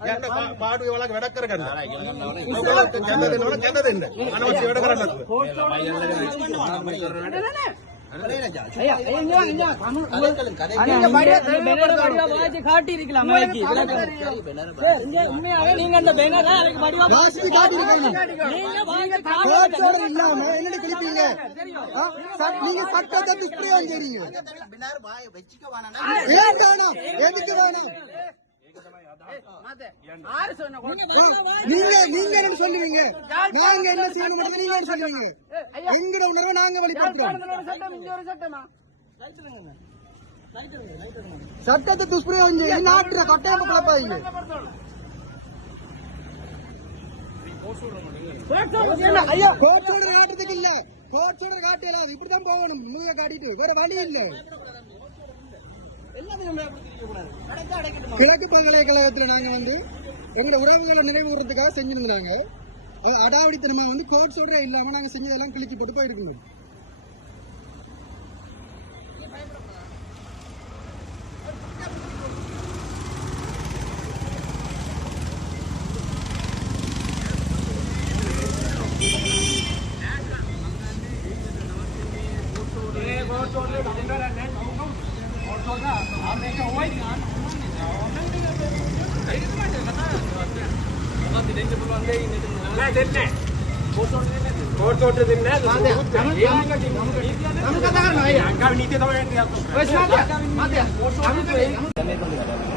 ಜನರ ಮಾಡುವ ಒಳಗೆ ವೆಡಕ್ಕರಗಲ್ಲ ಜನದಿಂದ ಜನದಿಂದ ಅನವಶ್ಯ ವೆಡಕರಲ್ಲ நீங்க அந்த பேனரா அதுக்கு வடிவா இல்லாம என்ன கிழிப்பீங்க நீங்க சட்டத்தை டிஸ்பிளே வாங்கிறீங்க எதுக்கு வேணும் நீங்க நீங்க என்ன சொல்லுவீங்க? நாங்க என்ன செய்யணும் நீங்க என்ன சொல்லுவீங்க? எங்கட உணர்வை நாங்க வெளிப்படுத்துறோம் சட்டத்தை துஷ்பிரயோகம் செய்ய நாட்டுற கட்டாயம் குழப்பாதீங்க சொல்ற காட்டுறதுக்கு இல்ல. கோட் சொல்ற காட்டு இல்லாது இப்படிதான் போகணும். மூக காட்டிட்டு. வேற வழி இல்ல. கிழக்கு பல்கலைக்கழகத்துல நாங்க வந்து எங்களோட உறவுகளை நினைவுறதுக்காக செஞ்சிருந்தாங்க அது அடாவடித்தனமா வந்து கோட் சொல்றே இல்லாம நாங்க செஞ்சதெல்லாம் கிழிச்சு போட்டு போயிருக்கணும்.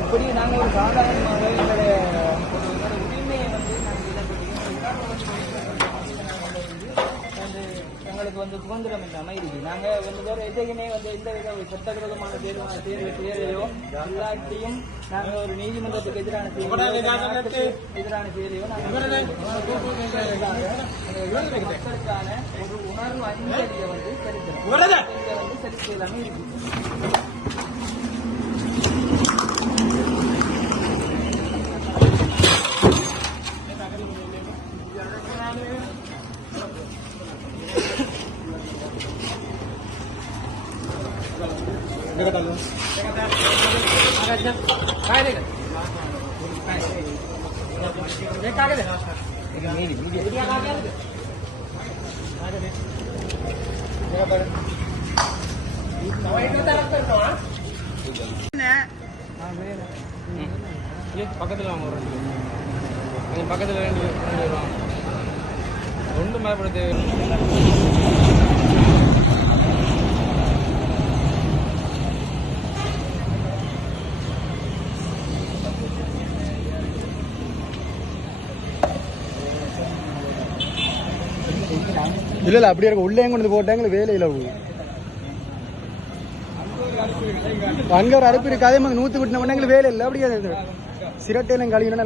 இப்படி நாங்க ஒரு சாதாரணமாக எங்களுடைய ஒரு எங்களுடைய வந்து சுதந்திரம் இல்லாம இருக்கு நாங்க வந்து வேற எதையுமே வந்து எந்த வித சட்டவிரோதமான தேர்வு தேர்வு தேர்வையோ எல்லாத்தையும் நாங்க ஒரு நீதிமன்றத்துக்கு எதிரான செயலையோ எதிரான செயலையோ நாங்க மக்களுக்கான ஒரு உணர்வு அஞ்சலியை வந்து செலுத்துறோம் இதை வந்து செலுத்தி எல்லாமே இருக்கு பக்கத்தில் வாங்க ஒரு ரெண்டு பக்கத்தில் ரெண்டு ரெண்டு வாங்க. இல்ல இல்ல அப்படியே இருக்கும் உள்ளே கொண்டு போட்டாங்க வேலையில அங்க ஒரு அடுப்பு இருக்கு. அதே மாதிரி நூத்து விட்டின உடனே எங்களுக்கு வேலை இல்லை. அப்படியே சிரட்டையில கழிவுனா